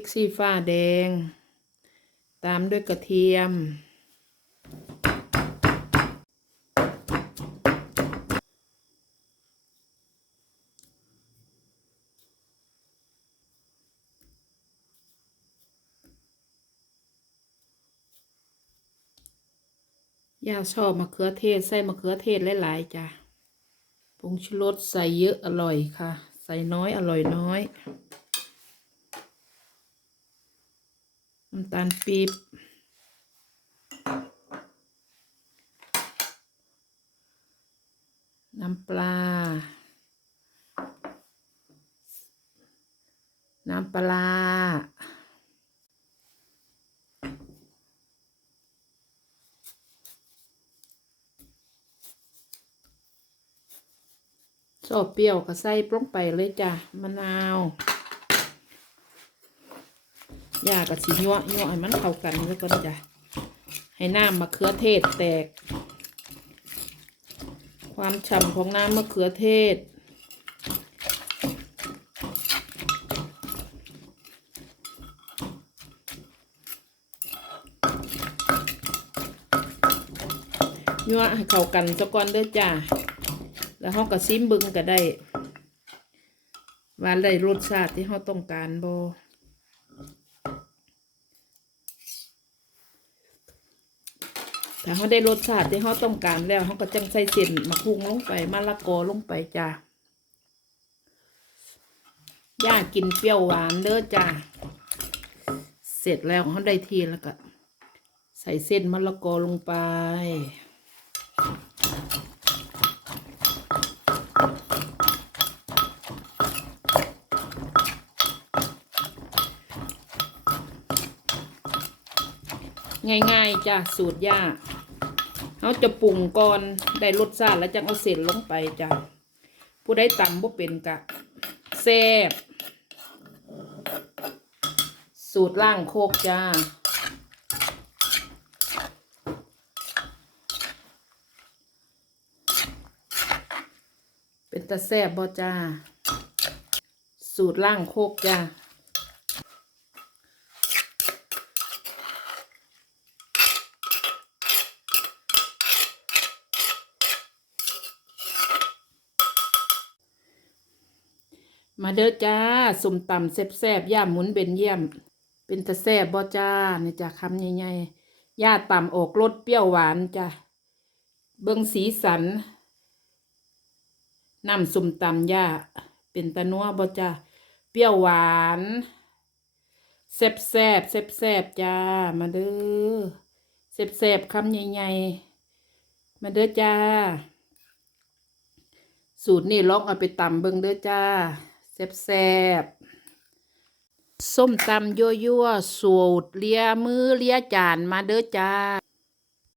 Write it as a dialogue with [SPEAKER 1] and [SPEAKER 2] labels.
[SPEAKER 1] กซี่ฟ้าแดง ตามด้วยกระเทียม ย่าชอบมะเขือเทศ ใส่มะเขือเทศหลาย ๆ จ้ะผงชูรสใส่เยอะอร่อยค่ะ ใส่น้อยอร่อยน้อย น้ำตาลปี๊บน้ำปลา น้ำปลา ชอบเปรี้ยวก็ใส่ลงไปเลยจ้ะ มะนาว ย่ากับสียั่วยั่วให้มันเข้ากันแล้วก็จะให้น้ำมะเขือเทศแตก ความฉ่ำของน้ำมะเขือเทศ ยั่วให้เข้ากันซะก่อนเด้อจ้า แล้วเราก็ซิมเบึงก็ได้ว่าได้รสชาติที่เราต้องการบ่ ถ้าเราได้รสชาติที่เราต้องการแล้วเราก็จังใส่เส้นมะพุงลงไปมะละกอลงไปจ้าย่ากินเปรี้ยวหวานเด้อจ้าเสร็จแล้วเขาได้ทีแล้วก็ ใส่เส้นมะละกอลงไปง่ายๆจ้ะสูตรย่า เขาจะปรุงก่อนได้รสชาติแล้วจังเอาเส้นลงไปจ้ะผู้ใดตำบ่เป็นกะแซ่บสูตรล่างโคกจ้าเป็นตะแซ่บบ่จ้า สูตรล่างโคกจ้า มาเด้อจ้าสุ่มตำแซ่บๆย่าหมุนเป็นเยี่ยม เป็นตะแซ่บบ่จ้านี่จ้าคำใหญ่ๆย่าตำออกรสเปรี้ยวหวานจ้าเบิ่งสีสันน้ำสุ่มตำย่าเป็นตะนัวบ่จ้าเปรี้ยวหวานแซ่บแซ่บแซ่บแซ่บๆจ้า มาเด้อแซ่บแซ่บๆคำใหญ่ๆมาเด้อจ้า สูตรนี่ลองเอาไปตำเบิ่งเด้อจ้า แซ่บๆส้มตำยั่วๆสูตรเลียมือเลียจานมาเด้อจ้า